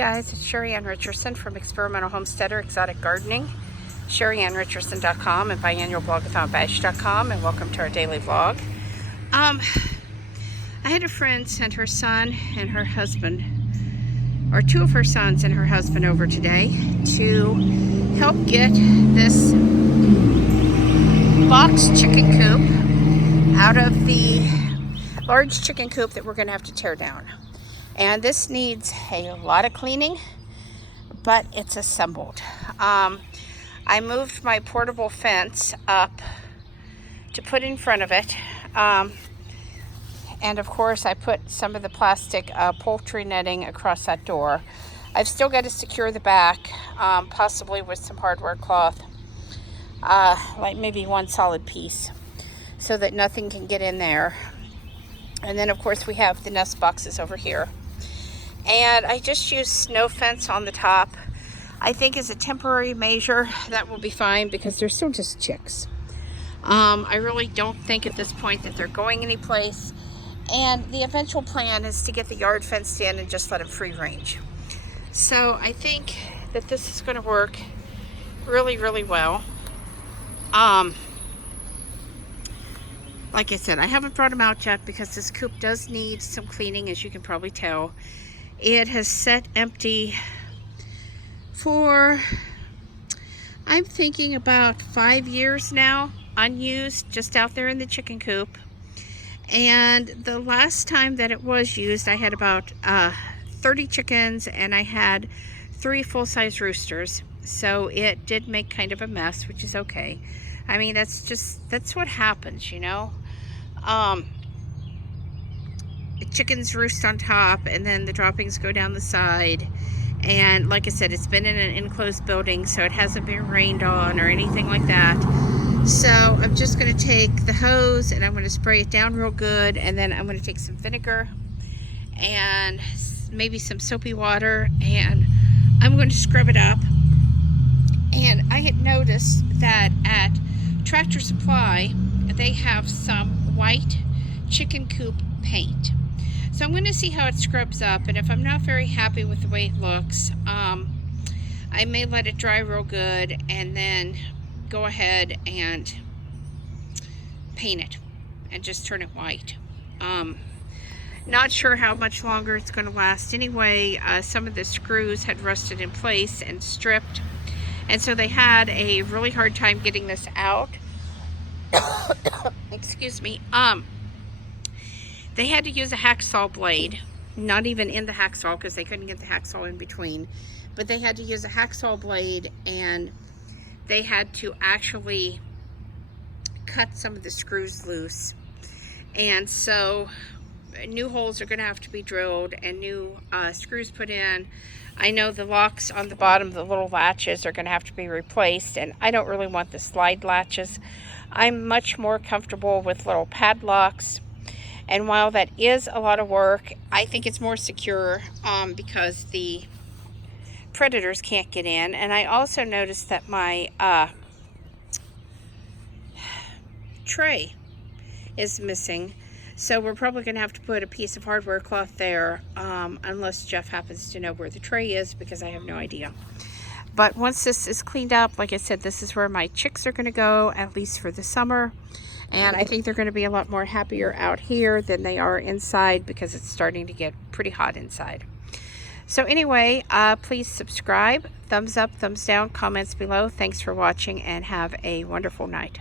guys, it's Sheri and Richerson from Experimental Homesteader Exotic Gardening, SheriandRicherson.com and biannualblogwithoutbash.com, and welcome to our daily vlog. I had a friend send her son and her husband, or two of her sons and her husband, over today to help get this box chicken coop out of the large chicken coop that we're going to have to tear down. And this needs a lot of cleaning, but it's assembled. I moved my portable fence up to put in front of it. And of course I put some of the plastic poultry netting across that door. I've still got to secure the back, possibly with some hardware cloth, like maybe one solid piece, so that nothing can get in there. And then of course we have the nest boxes over here. And I just used snow fence on the top. I think as a temporary measure that will be fine, because they're still just chicks. I really don't think at this point that they're going anyplace. And the eventual plan is to get the yard fenced in and just let them free range. So I think that this is going to work really, really well. Like I said, I haven't brought them out yet because this coop does need some cleaning, as you can probably tell. It has sat empty for, I'm thinking, about 5 years now, unused, just out there in the chicken coop. And the last time that it was used, I had about 30 chickens and I had 3 full-size roosters. So it did make kind of a mess, which is okay. I mean, that's what happens, you know. Chickens roost on top and then the droppings go down the side. And like I said, it's been in an enclosed building, so it hasn't been rained on or anything like that. So I'm just going to take the hose and I'm going to spray it down real good, and then I'm going to take some vinegar and maybe some soapy water, and I'm going to scrub it up. And I had noticed that at Tractor Supply they have some white chicken coop paint. So I'm going to see how it scrubs up, and if I'm not very happy with the way it looks, I may let it dry real good and then go ahead and paint it and just turn it white. Not sure how much longer it's going to last anyway. Some of the screws had rusted in place and stripped, and so they had a really hard time getting this out. Excuse me. They had to use a hacksaw blade, not even in the hacksaw because they couldn't get the hacksaw in between, but they had to use a hacksaw blade, and they had to actually cut some of the screws loose. And so new holes are going to have to be drilled and new screws put in. I know the locks on the bottom, the little latches, are going to have to be replaced, and I don't really want the slide latches. I'm much more comfortable with little padlocks. And while that is a lot of work, I think it's more secure because the predators can't get in. And I also noticed that my tray is missing. So we're probably going to have to put a piece of hardware cloth there, unless Jeff happens to know where the tray is, because I have no idea. But once this is cleaned up, like I said, this is where my chicks are going to go, at least for the summer. And I think they're going to be a lot more happier out here than they are inside, because it's starting to get pretty hot inside. So anyway, please subscribe, thumbs up, thumbs down, comments below. Thanks for watching, and have a wonderful night.